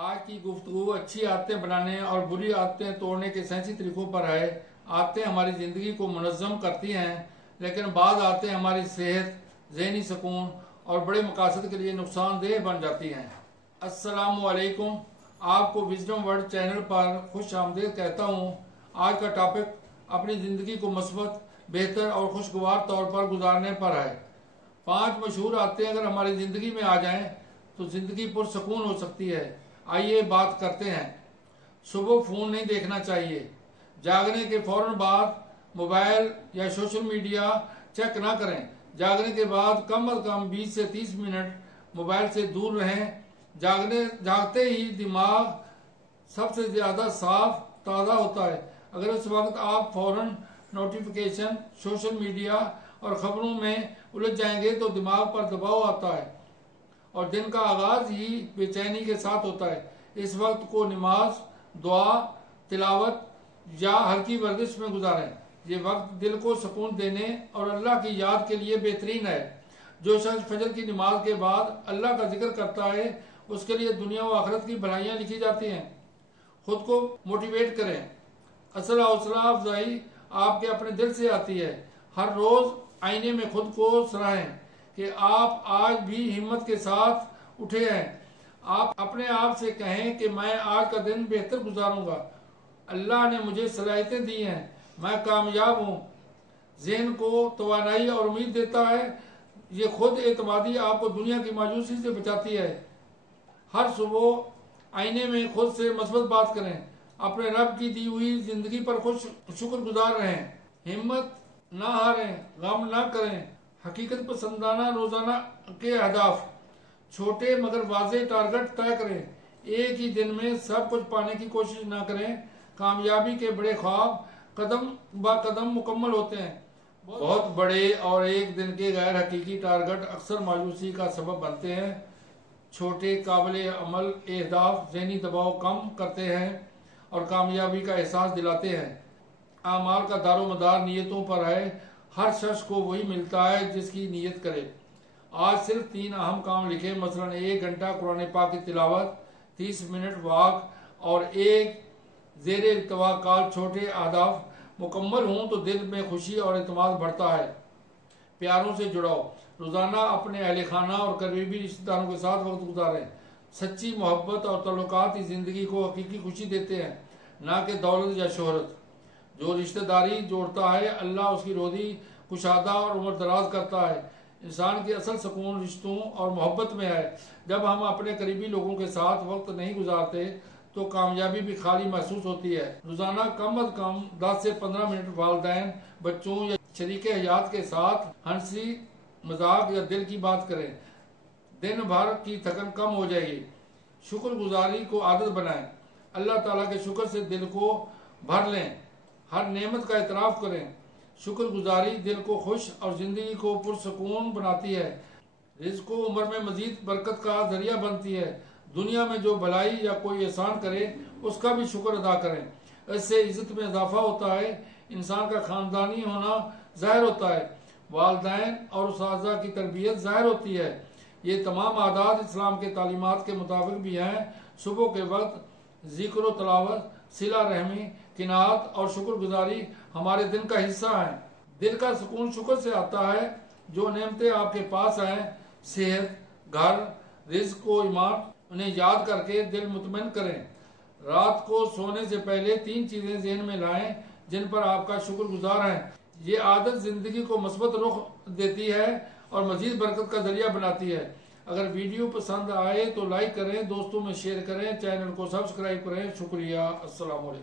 آج کی گفتگو اچھی عادتیں بنانے اور بری عادتیں توڑنے کے سائنسی طریقوں پر ہے۔ عادتیں ہماری زندگی کو منظم کرتی ہیں، لیکن بعض عادتیں ہماری صحت، ذہنی سکون اور بڑے مقاصد کے لیے نقصان دہ بن جاتی ہیں۔ السلام علیکم، آپ کو وزڈم ورلڈ چینل پر خوش آمدید کہتا ہوں۔ آج کا ٹاپک اپنی زندگی کو مثبت، بہتر اور خوشگوار طور پر گزارنے پر ہے۔ 5 مشہور عادتیں اگر ہماری زندگی میں آ جائیں تو زندگی پرسکون ہو سکتی ہے۔ آئیے بات کرتے ہیں۔ صبح فون نہیں دیکھنا چاہیے۔ جاگنے کے فوراً بعد موبائل یا سوشل میڈیا چیک نہ کریں۔ جاگنے کے بعد کم از کم 20 سے 30 منٹ موبائل سے دور رہیں۔ جاگتے ہی دماغ سب سے زیادہ صاف تازہ ہوتا ہے۔ اگر اس وقت آپ فوراً نوٹیفیکیشن، سوشل میڈیا اور خبروں میں الجھ جائیں گے تو دماغ پر دباؤ آتا ہے اور دن کا آغاز ہی بے چینی کے ساتھ ہوتا ہے۔ اس وقت کو نماز، دعا، تلاوت یا ہلکی ورزش میں گزاریں۔ یہ وقت دل کو سکون دینے اور اللہ کی یاد کے لیے بہترین ہے۔ جو شخص فجر کی نماز کے بعد اللہ کا ذکر کرتا ہے اس کے لیے دنیا و آخرت کی بھلائیاں لکھی جاتی ہیں۔ خود کو موٹیویٹ کریں۔ اصل حوصلہ افزائی آپ کے اپنے دل سے آتی ہے۔ ہر روز آئینے میں خود کو سراہیں کہ آپ آج بھی ہمت کے ساتھ اٹھے ہیں۔ آپ اپنے آپ سے کہیں کہ میں آج کا دن بہتر گزاروں گا۔ اللہ نے مجھے صلاحیتیں دی ہیں، میں کامیاب ہوں۔ ذہن کو توانائی اور امید دیتا ہے۔ یہ خود اعتمادی آپ کو دنیا کی مایوسی سے بچاتی ہے۔ ہر صبح آئینے میں خود سے مثبت بات کریں۔ اپنے رب کی دی ہوئی زندگی پر شکر گزار رہیں۔ ہمت نہ ہاریں، غم نہ کریں۔ حقیقت پسندانہ روزانہ کے اہداف، چھوٹے مگر واضح ٹارگٹ طے کریں۔ ایک ہی دن میں سب کچھ پانے کی کوشش نہ کریں۔ کامیابی کے بڑے خواب قدم با قدم مکمل ہوتے ہیں۔ بہت بڑے اور ایک دن کے غیر حقیقی ٹارگٹ اکثر مایوسی کا سبب بنتے ہیں۔ چھوٹے قابل عمل اہداف ذہنی دباؤ کم کرتے ہیں اور کامیابی کا احساس دلاتے ہیں۔ اعمال کا دار و مدار نیتوں پر ہے۔ ہر شخص کو وہی ملتا ہے جس کی نیت کرے۔ آج صرف 3 اہم کام لکھیں، مثلا 1 گھنٹہ قرآن پاک کی تلاوت، 30 منٹ واک اور ایک زیر التوا کال۔ چھوٹے اہداف مکمل ہوں تو دل میں خوشی اور اعتماد بڑھتا ہے۔ پیاروں سے جڑاؤ۔ روزانہ اپنے اہل خانہ اور قریبی رشتہ داروں کے ساتھ وقت گزاریں۔ سچی محبت اور تعلقات ہی زندگی کو حقیقی خوشی دیتے ہیں، نہ کہ دولت یا شہرت۔ جو رشتہ داری جوڑتا ہے اللہ اس کی روزی کشادہ اور عمر دراز کرتا ہے۔ انسان کی اصل سکون رشتوں اور محبت میں ہے۔ جب ہم اپنے قریبی لوگوں کے ساتھ وقت نہیں گزارتے تو کامیابی بھی خالی محسوس ہوتی ہے۔ روزانہ کم از کم 10 سے 15 منٹ والدین، بچوں یا شریک حیات کے ساتھ ہنسی مذاق یا دل کی بات کریں۔ دن بھر کی تھکن کم ہو جائے گی۔ شکر گزاری کو عادت بنائیں۔ اللہ تعالیٰ کے شکر سے دل کو بھر لیں۔ ہر نعمت کا اعتراف کریں۔ شکر گزاری دل کو خوش اور زندگی کو پرسکون بناتی ہے۔ رزق و عمر میں مزید برکت کا ذریعہ بنتی ہے۔ دنیا میں جو بھلائی یا کوئی احسان کرے اس کا بھی شکر ادا کریں۔ اس سے عزت میں اضافہ ہوتا ہے، انسان کا خاندانی ہونا ظاہر ہوتا ہے، والدین اور اساتذہ کی تربیت ظاہر ہوتی ہے۔ یہ تمام عادات اسلام کے تعلیمات کے مطابق بھی ہیں۔ صبح کے وقت ذکر و تلاوت، صلہ رحمی، قناعت اور شکر گزاری ہمارے دن کا حصہ ہیں۔ دل کا سکون شکر سے آتا ہے۔ جو نعمتیں آپ کے پاس ہیں، صحت، گھر، رزق و ایمان، انہیں یاد کر کے دل مطمئن کریں۔ رات کو سونے سے پہلے 3 چیزیں ذہن میں لائیں جن پر آپ کا شکر گزار ہیں۔ یہ عادت زندگی کو مثبت رخ دیتی ہے اور مزید برکت کا ذریعہ بناتی ہے۔ اگر ویڈیو پسند آئے تو لائک کریں، دوستوں میں شیئر کریں، چینل کو سبسکرائب کریں۔ شکریہ۔ السلام علیکم۔